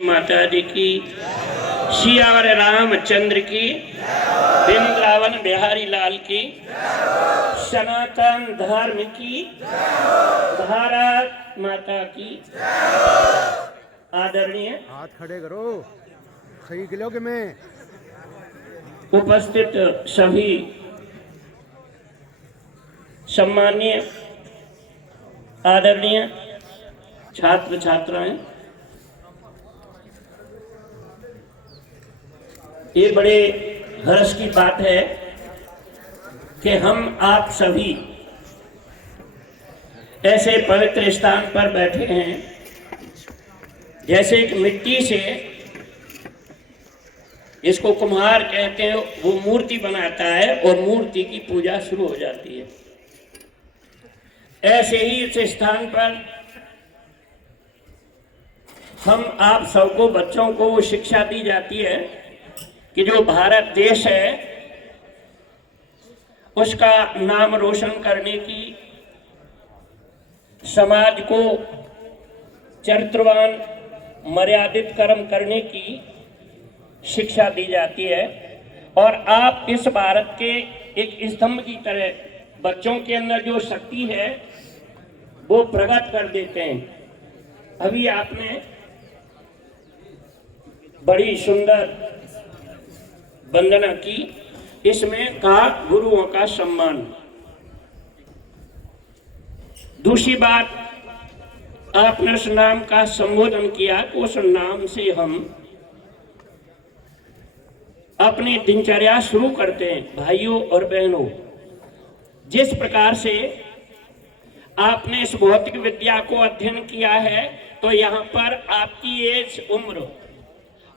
माता जी की, सियावर रामचंद्र की, वृंदावन बिहारी लाल की, सनातन धर्म की, भारत माता की। आदरणीय हाथ खड़े करो, सही किलो के में उपस्थित सभी सम्मानीय आदरणीय छात्र छात्राएं, ये बड़े हर्ष की बात है कि हम आप सभी ऐसे पवित्र स्थान पर बैठे हैं जैसे एक मिट्टी से, इसको कुम्हार कहते हैं, वो मूर्ति बनाता है और मूर्ति की पूजा शुरू हो जाती है। ऐसे ही इस स्थान पर हम आप सबको, बच्चों को वो शिक्षा दी जाती है कि जो भारत देश है उसका नाम रोशन करने की, समाज को चरित्रवान मर्यादित कर्म करने की शिक्षा दी जाती है। और आप इस भारत के एक स्तंभ की तरह बच्चों के अंदर जो शक्ति है वो प्रकट कर देते हैं। अभी आपने बड़ी सुंदर वंदना की, इसमें कहा गुरुओं का सम्मान। दूसरी बात, आपने उस नाम का संबोधन किया, उस नाम से हम अपनी दिनचर्या शुरू करते हैं। भाइयों और बहनों, जिस प्रकार से आपने इस भौतिक विद्या को अध्ययन किया है, तो यहाँ पर आपकी एज, उम्र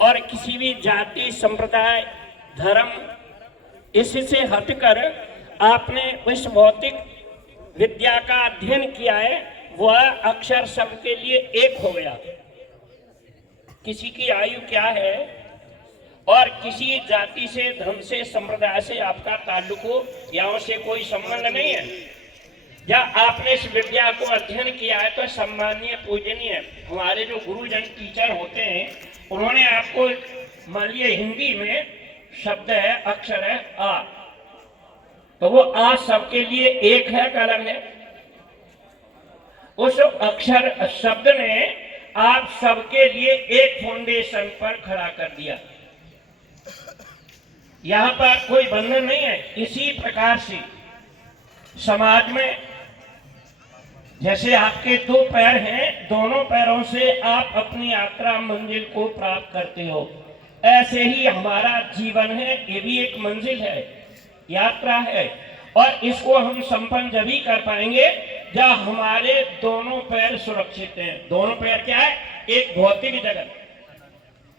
और किसी भी जाति, संप्रदाय, धर्म, इससे हटकर आपने उस भौतिक विद्या का अध्ययन किया है, वह अक्षर सबके लिए एक हो गया। किसी की आयु क्या है और किसी जाति से, धर्म से, संप्रदाय से आपका ताल्लुक हो या उससे कोई संबंध नहीं है। या आपने इस विद्या को अध्ययन किया है तो सम्मानीय, पूजनीय हमारे जो गुरुजन, टीचर होते हैं, उन्होंने आपको, मान लिया हिंदी में शब्द है, अक्षर है आ, तो वो आ सबके लिए एक है, अलग है। उस अक्षर शब्द ने आप सबके लिए एक फाउंडेशन पर खड़ा कर दिया। यहां पर कोई बंधन नहीं है। इसी प्रकार से समाज में जैसे आपके दो पैर हैं, दोनों पैरों से आप अपनी यात्रा मंजिल को प्राप्त करते हो, ऐसे ही हमारा जीवन है, ये भी एक मंजिल है, यात्रा है। और इसको हम संपन्न जभी कर पाएंगे जब हमारे दोनों पैर सुरक्षित हैं। दोनों पैर क्या है? एक भौतिक जगत,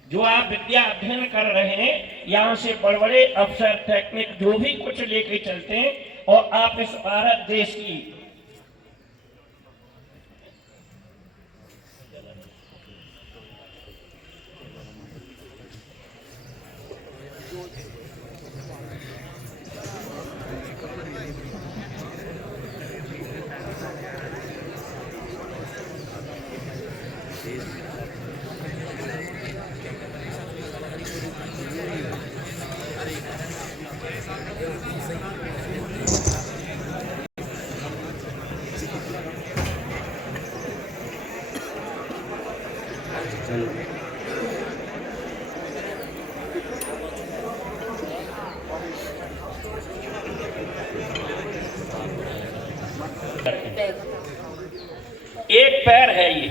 जो आप विद्या अध्ययन कर रहे हैं, यहाँ से बड़े बड़े अफसर, टेक्निक, जो भी कुछ लेके चलते हैं, और आप इस भारत देश की एक पैर है ये,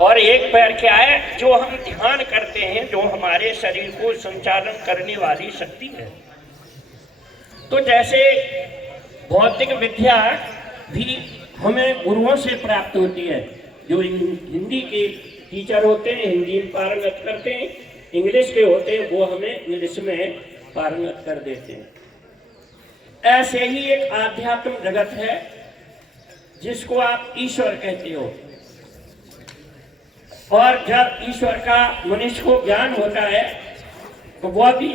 और एक पैर क्या है? जो हम ध्यान करते हैं, जो हमारे शरीर को संचालन करने वाली शक्ति है। तो जैसे भौतिक विद्या भी हमें गुरुओं से प्राप्त होती है, जो हिंदी के टीचर होते हैं हिंदी में पारंगत करते हैं, इंग्लिश के होते हैं वो हमें इंग्लिश में पारंगत कर देते हैं। ऐसे ही एक आध्यात्म जगत है जिसको आप ईश्वर कहते हो, और जब ईश्वर का मनुष्य को ज्ञान होता है तो वह भी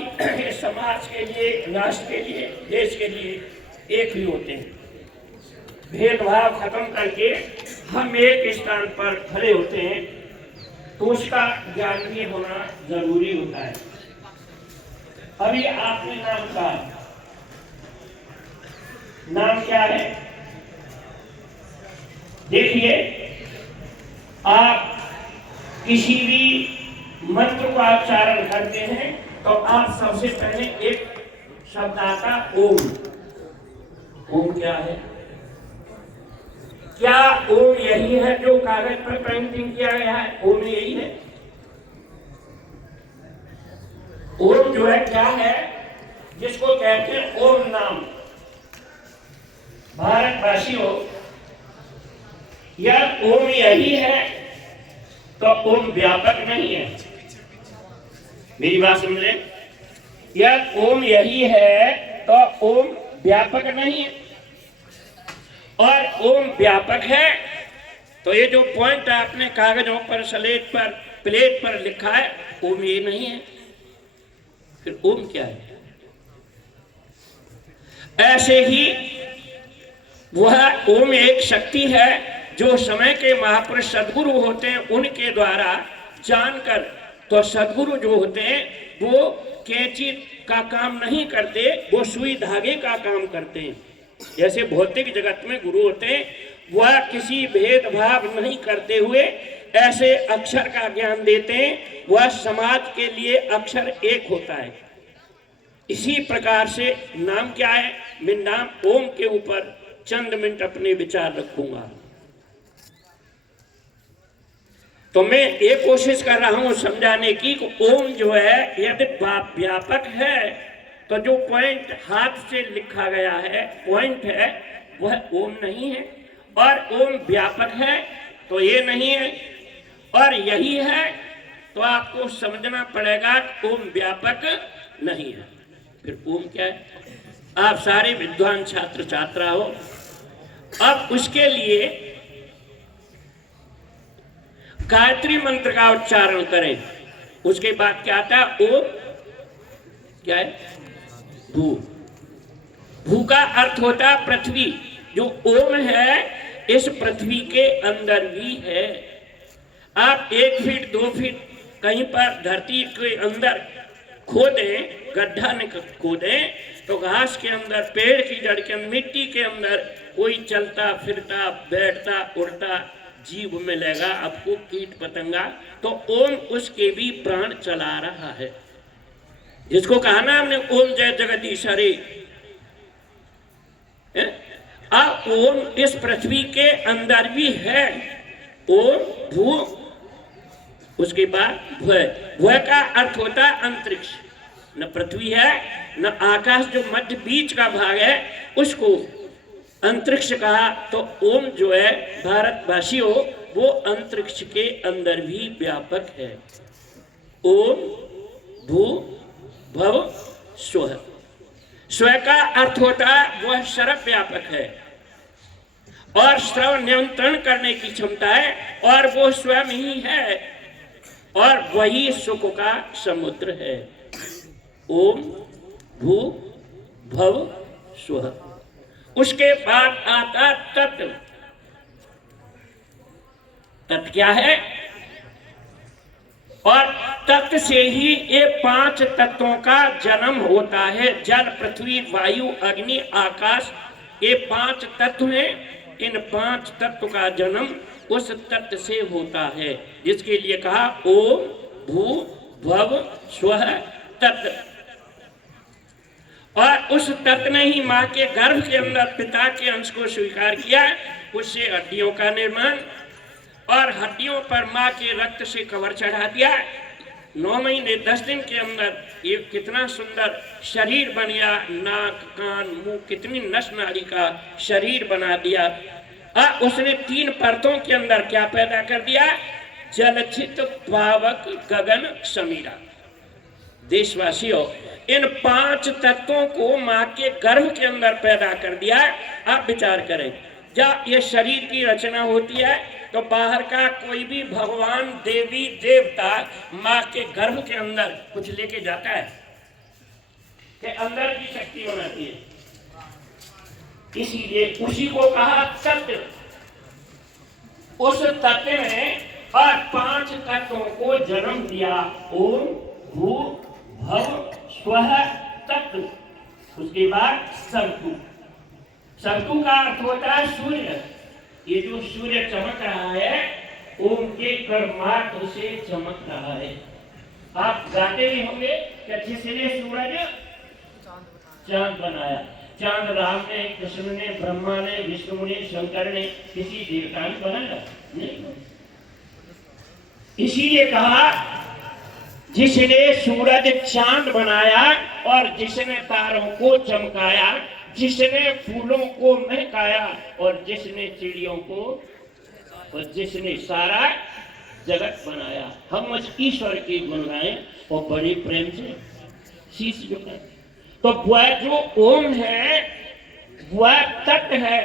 समाज के लिए, राष्ट्र के लिए, देश के लिए एक ही होते हैं। भेदभाव खत्म करके हम एक स्थान पर खड़े होते हैं तो उसका ज्ञान भी होना जरूरी होता है। अभी आपने नाम कहा, नाम क्या है? देखिए, आप किसी भी मंत्र का उच्चारण करते हैं तो आप सबसे पहले एक शब्द आता ओम। ओम क्या है? क्या ओम यही है जो कागज पर पेंटिंग किया गया है? ओम यही है? ओम जो है क्या है? जिसको कहते हैं ओम नाम। भारतवासियों, यह ओम यही है तो ओम व्यापक नहीं है। मेरी बात समझे? यह ओम यही है तो ओम व्यापक नहीं है। और ओम व्यापक है तो ये जो पॉइंट आपने कागजों पर, स्लेट पर, प्लेट पर लिखा है, ओम ये नहीं है। फिर ओम क्या है? ऐसे ही वह ओम एक शक्ति है जो समय के महापुरुष सदगुरु होते हैं उनके द्वारा जानकर, तो सदगुरु जो होते हैं वो कैंची का काम नहीं करते, वो सुई धागे का काम करते हैं। जैसे भौतिक जगत में गुरु होते हैं, वह किसी भेदभाव नहीं करते हुए ऐसे अक्षर का ज्ञान देते हैं, वह समाज के लिए अक्षर एक होता है। इसी प्रकार से नाम क्या है? मैं नाम ओम के ऊपर चंद मिनट अपने विचार रखूंगा। तो मैं ये कोशिश कर रहा हूं समझाने की कि ओम जो है यदि व्यापक है तो जो पॉइंट हाथ से लिखा गया है, पॉइंट है, वह ओम नहीं है। और ओम व्यापक है तो ये नहीं है, और यही है तो आपको समझना पड़ेगा कि ओम व्यापक नहीं है। फिर ओम क्या है? आप सारे विद्वान छात्र छात्रा हो, अब उसके लिए गायत्री मंत्र का उच्चारण करें। उसके बाद क्या आता है? ओम क्या है? भू। भू का अर्थ होता है पृथ्वी। जो ओम है इस पृथ्वी के अंदर भी है। आप 1 फीट 2 फीट कहीं पर धरती के अंदर खोदें, गड्ढा खोदें, तो घास के अंदर, पेड़ की जड़ के अंदर, मिट्टी के अंदर कोई चलता फिरता बैठता उड़ता जीव मिलेगा आपको, कीट पतंगा। तो ओम उसके भी प्राण चला रहा है। जिसको कहा ना हमने ओम जय जगदीश हरे, ओम इस पृथ्वी के अंदर भी है। ओम भू, उसके बाद भय। भय का अर्थ होता है अंतरिक्ष। न पृथ्वी है न आकाश, जो मध्य बीच का भाग है उसको अंतरिक्ष कहा। तो ओम जो है भारतवासियों, वो अंतरिक्ष के अंदर भी व्यापक है। ओम भू भव स्वः। स्व का अर्थ होता है वह सर्वव्यापक है और सर्व नियंत्रण करने की क्षमता है, और वो स्वयं ही है और वही सुख का समुद्र है। ओम भू भव स्वः। उसके बाद आता तत्व। तत्व क्या है? और तत्व से ही ये 5 तत्वों का जन्म होता है। जल, पृथ्वी, वायु, अग्नि, आकाश, ये 5 तत्व हैं। इन 5 तत्व का जन्म उस तत्व से होता है, जिसके लिए कहा ओम भू भव स्वः तत्व। और उस तत्व ने ही मां के गर्भ के अंदर पिता के अंश को स्वीकार किया। उससे हड्डियों का निर्माण, और हड्डियों पर मां के रक्त से कवर चढ़ा दिया। 9 महीने 10 दिन के अंदर ये कितना सुंदर शरीर बन गया। नाक, कान, मुंह, कितनी नस नाड़ी का शरीर बना दिया। उसने 3 परतों के अंदर क्या पैदा कर दिया? जलचित पावक गगन समीरा। देशवासियों, इन 5 तत्वों को मां के गर्भ के अंदर पैदा कर दिया। आप विचार करें, जब ये शरीर की रचना होती है तो बाहर का कोई भी भगवान, देवी, देवता मां के गर्भ के अंदर कुछ लेके जाता है कि अंदर की शक्ति बनाती है। इसीलिए उसी को कहा तत्व। उस तत्व में और 5 तत्वों को जन्म दिया। ओम भू भव स्वः तत्व। उसके बाद सर्तु। सर्तु का अर्थ होता है सूर्य। ये जो सूर्य चमक रहा है ओम के कर्मात्र से चमक रहा है। आप गाते भी होंगे कि जिसने सूरज चांद बनाया। चांद राम ने, कृष्ण ने, ब्रह्मा ने, विष्णु ने, शंकर ने, किसी देवता ने बनाया नहीं। इसीलिए कहा जिसने सूरज चांद बनाया और जिसने तारों को चमकाया, जिसने फूलों को महकाया और जिसने चिड़ियों को, और जिसने सारा जगत बनाया। हम उस ईश्वर की गुण गाएं और बड़े प्रेम से शीश झुकाएं। तो वह जो ओम है वह तत् है।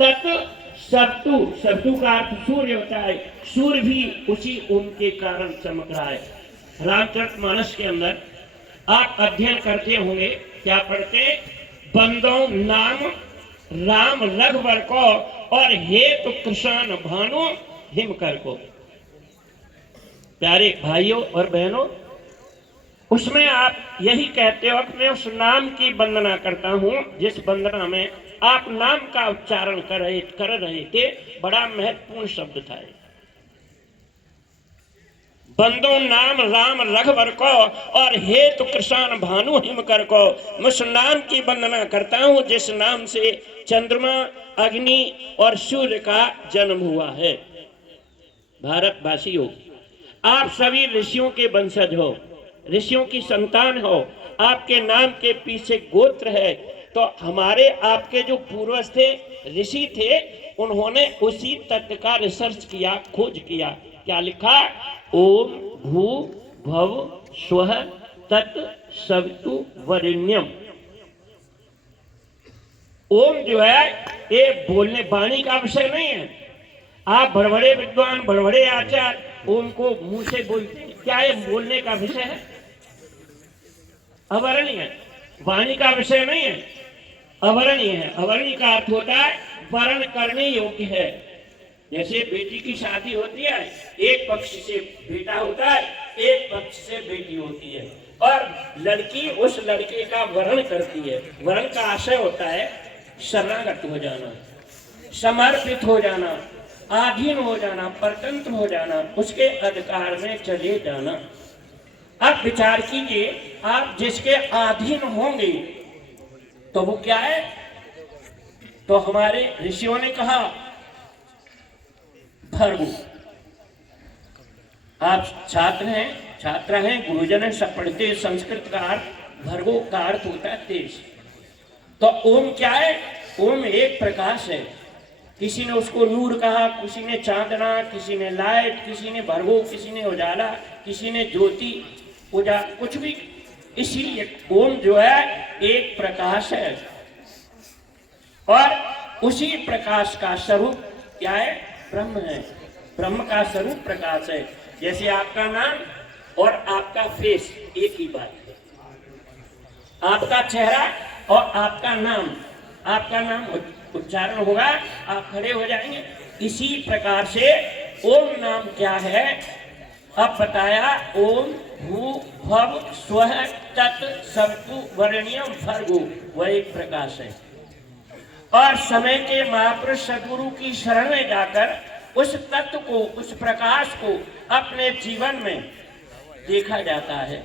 तत् सर्तु। सर्तु का अर्थ सूर्य होता है। सूर्य भी उसी ओम के कारण चमक रहा है। रामचरितमानस के अंदर आप अध्ययन करते होंगे, क्या पढ़ते? बंदों नाम राम रघुवर को और हेतु कृष्ण भानु हिमकर को। प्यारे भाइयों और बहनों, उसमें आप यही कहते हो कि मैं उस नाम की वंदना करता हूं जिस वंदना में आप नाम का उच्चारण कर रहे थे। बड़ा महत्वपूर्ण शब्द था। बंदो नाम राम रघुवर को और हेतु कृष्ण भानु हिमकर को। मैं उस नाम की वंदना करता हूं जिस नाम से चंद्रमा, अग्नि और सूर्य का जन्म हुआ है। भारतवासियों, आप सभी ऋषियों के वंशज हो, ऋषियों की संतान हो। आपके नाम के पीछे गोत्र है। तो हमारे आपके जो पूर्वज थे, ऋषि थे, उन्होंने उसी तत्व का रिसर्च किया, खोज किया। क्या लिखा? ओम भू भव स्वः तत् सवितु वरेण्यम। ओम जो है ये बोलने वाणी का विषय नहीं है। आप बड़े विद्वान, बड़े आचार्य ओम को मुंह से बोलते हैं, क्या ये बोलने का विषय है? अवर्णीय है, वाणी का विषय नहीं है, अवर्णीय है। अवर्णीय का अर्थ होता है वर्ण करने योग्य है। जैसे बेटी की शादी होती है, एक पक्ष से बेटा होता है, एक पक्ष से बेटी होती है, और लड़की उस लड़के का वर्ण करती है। वर्ण का आशय होता है शरणागत हो जाना, समर्पित हो जाना, आधीन हो जाना, परतंत्र हो जाना, उसके अधिकार में चले जाना। अब विचार कीजिए, आप जिसके अधीन होंगे तो वो क्या है? तो हमारे ऋषियों ने कहा भर्गु। आप छात्र हैं, गुरुजन है, सब पढ़ते हैं। संस्कृत का अर्थ भर्गु का अर्थ होता है तेज। तो ओम क्या है? ओम एक प्रकाश है। किसी ने उसको नूर कहा, किसी ने चांदना, किसी ने लाइट, किसी ने भर्गु, किसी ने उजाला, किसी ने ज्योति, कुछ भी। इसीलिए ओम जो है एक प्रकाश है और उसी प्रकाश का स्वरूप क्या है? ब्रह्म है। ब्रह्म का स्वरूप प्रकाश है। जैसे आपका नाम और आपका फेस एक ही बात है। आपका चेहरा और आपका नाम उच्चारण होगा, आप खड़े हो जाएंगे। इसी प्रकार से ओम नाम क्या है? अब बताया ओम भू भव स्वः तत् सवितु वरेण्यम भर्गु। वह एक प्रकाश है। और समय के महापुरुष सद्गुरु की शरण में जाकर उस तत्व को, उस प्रकाश को अपने जीवन में देखा जाता है,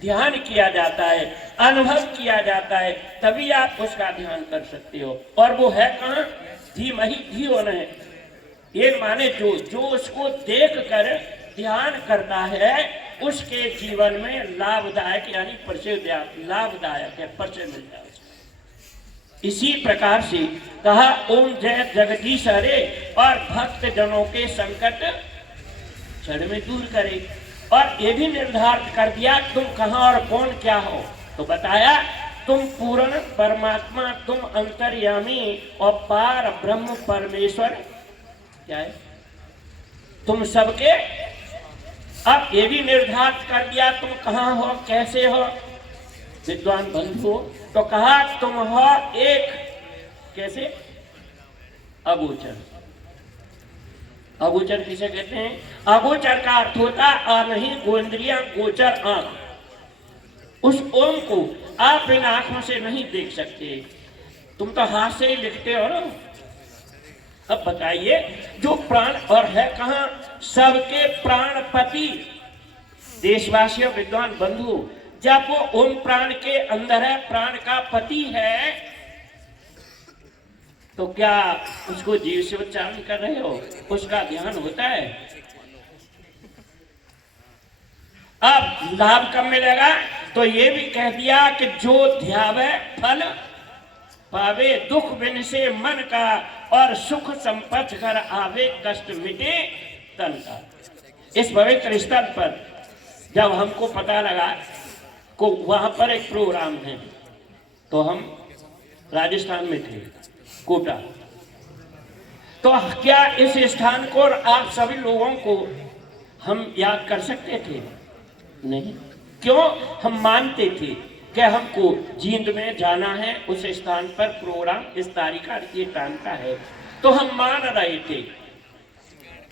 ध्यान किया जाता है, अनुभव किया जाता है, तभी आप उसका ध्यान कर सकते हो। और वो है कहाँ? धीमहि धियो न है। ये माने जो उसको देख कर ध्यान करता है उसके जीवन में लाभदायक यानी लाभदायक है, परिचय मिलता है। इसी प्रकार से कहा ओम जय जगदीश हरे और भक्त जनों के संकट क्षण में दूर करे। और ये भी निर्धारित कर दिया तुम कहाँ और कौन क्या हो। तो बताया तुम पूर्ण परमात्मा, तुम अंतर्यामी और पार ब्रह्म परमेश्वर क्या है? तुम सबके। अब ये भी निर्धारित कर दिया तुम कहाँ हो, कैसे हो। विद्वान बंधु हो तो कहा तुम हो एक, कैसे? अगोचर। अगोचर किसे कहते हैं? अगोचर का अर्थ होता नहीं गोइंद्रिया गोचर आंख। उस ओम को आप इन आंखों से नहीं देख सकते, तुम तो हाथ से ही लिखते हो ना। अब बताइए, जो प्राण और है कहां? सबके प्राणपति देशवासियों विद्वान बंधु, जब वो ओम प्राण के अंदर है, प्राण का पति है, तो क्या उसको जीव से उच्चारण कर रहे हो? उसका ध्यान होता है? अब लाभ कब मिलेगा? तो ये भी कह दिया कि जो ध्यावे फल पावे, दुख बिन से मन का, और सुख संपत्ति कर आवे, कष्ट मिटे तन का। इस पवित्र स्थल पर जब हमको पता लगा को वहां पर एक प्रोग्राम है, तो हम राजस्थान में थे, कोटा। तो क्या इस स्थान को और आप सभी लोगों को हम याद कर सकते थे? नहीं। क्यों? हम मानते थे कि हमको जींद में जाना है, उस स्थान पर प्रोग्राम इस तारीख का, ये टाइम का है, तो हम मान रहे थे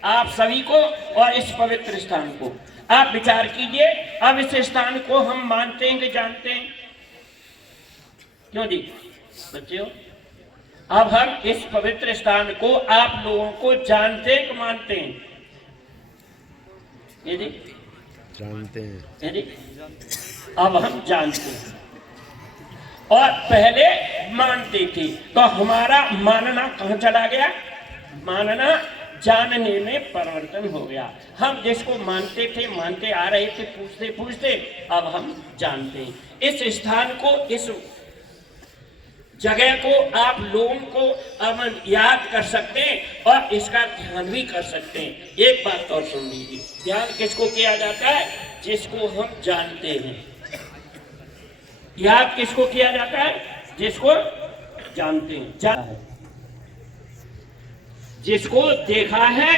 आप सभी को और इस पवित्र स्थान को। आप विचार कीजिए, अब इस स्थान को हम मानते हैं कि जानते हैं? क्यों जी बच्चे हो? अब हम इस पवित्र स्थान को आप लोगों को जानते हैं कि मानते हैं? ये जी जानते हैं। ये जी अब हम जानते हैं और पहले मानते थे। तो हमारा मानना कहां चला गया? मानना जानने में परिवर्तन हो गया। हम जिसको मानते थे, मानते आ रहे थे, पूछते पूछते, अब हम जानते हैं। इस स्थान को, इस जगह को आप लोगों को अब याद कर सकते हैं और इसका ध्यान भी कर सकते हैं। एक बात और सुन लीजिए, ध्यान किसको किया जाता है? जिसको हम जानते हैं। याद किसको किया जाता है? जिसको जानते हैं। जिसको देखा है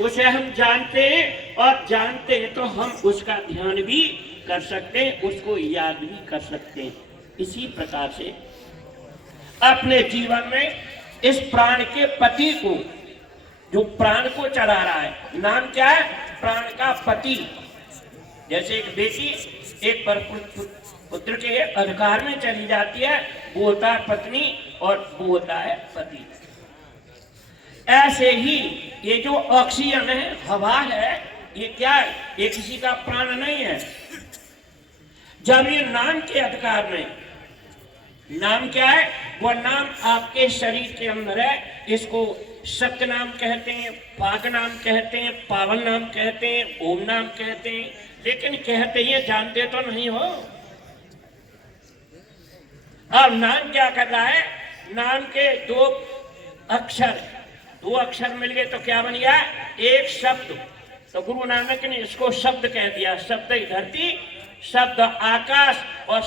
उसे हम जानते हैं, और जानते हैं तो हम उसका ध्यान भी कर सकते हैं, उसको याद भी कर सकते हैं। इसी प्रकार से अपने जीवन में इस प्राण के पति को, जो प्राण को चला रहा है, नाम क्या है? प्राण का पति। जैसे एक बेटी एक पुत्र के अधिकार में चली जाती है, वो होता है पत्नी और वो होता है पति। ऐसे ही ये जो ऑक्सीजन है, हवा है, ये क्या है? ये किसी का प्राण नहीं है। जब ये नाम के अधिकार में, नाम क्या है? वो नाम आपके शरीर के अंदर है। इसको सत्य नाम कहते हैं, पाक नाम कहते हैं, पावन नाम कहते हैं, ओम नाम कहते हैं, लेकिन कहते ही जानते तो नहीं हो। अब नाम क्या कर रहा है? नाम के दो अक्षर मिल गए तो क्या बन गया? एक शब्द। तो गुरु नानक ने इसको शब्द कह दिया। शब्द ही धरती, शब्द आकाश और